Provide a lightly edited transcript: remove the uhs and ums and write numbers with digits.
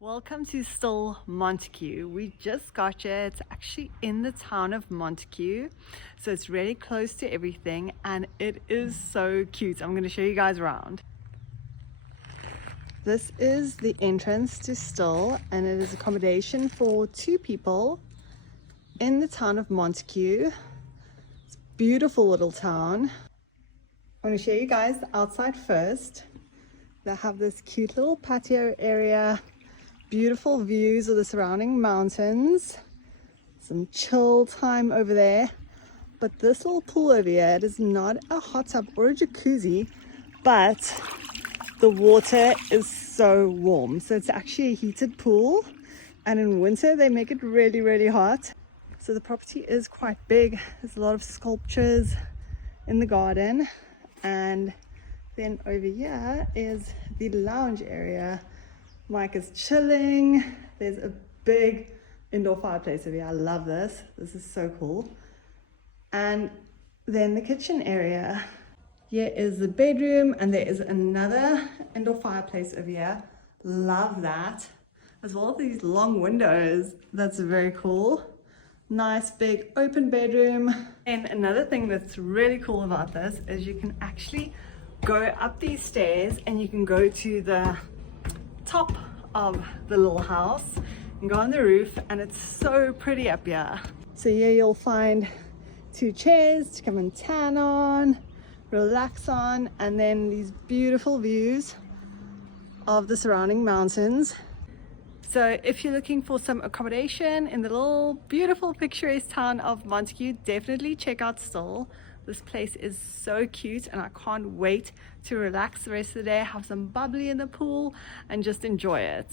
Welcome to Stil, Montagu. We just got here. It's actually in the town of Montagu, so it's really close to everything and it is so cute. I'm going to show you guys around. This is the entrance to Stil and it is accommodation for 2 people in the town of Montagu. It's a beautiful little town. I'm going to show you guys the outside first. They have this cute little patio area. Beautiful views of the surrounding mountains, some chill time over there. But this little pool over here, it is not a hot tub or a jacuzzi, but the water is so warm. So it's actually a heated pool, and in winter they make it really hot. So the property is quite big. There's a lot of sculptures in the garden, and then over here is the lounge area. Mike is chilling. There's a big indoor fireplace over here. I love this. This is so cool. And then the kitchen area. Here is the bedroom, and there is another indoor fireplace over here. Love that. As well as these long windows. That's very cool. Nice big open bedroom. And another thing that's really cool about this is you can actually go up these stairs and you can go to the top of the little house and go on the roof, and it's so pretty up here. So here you'll find 2 chairs to come and tan on, relax on, and then these beautiful views of the surrounding mountains. So if you're looking for some accommodation in the little beautiful picturesque town of Montagu, definitely check out Stil. This place is so cute and I can't wait to relax the rest of the day, have some bubbly in the pool and just enjoy it.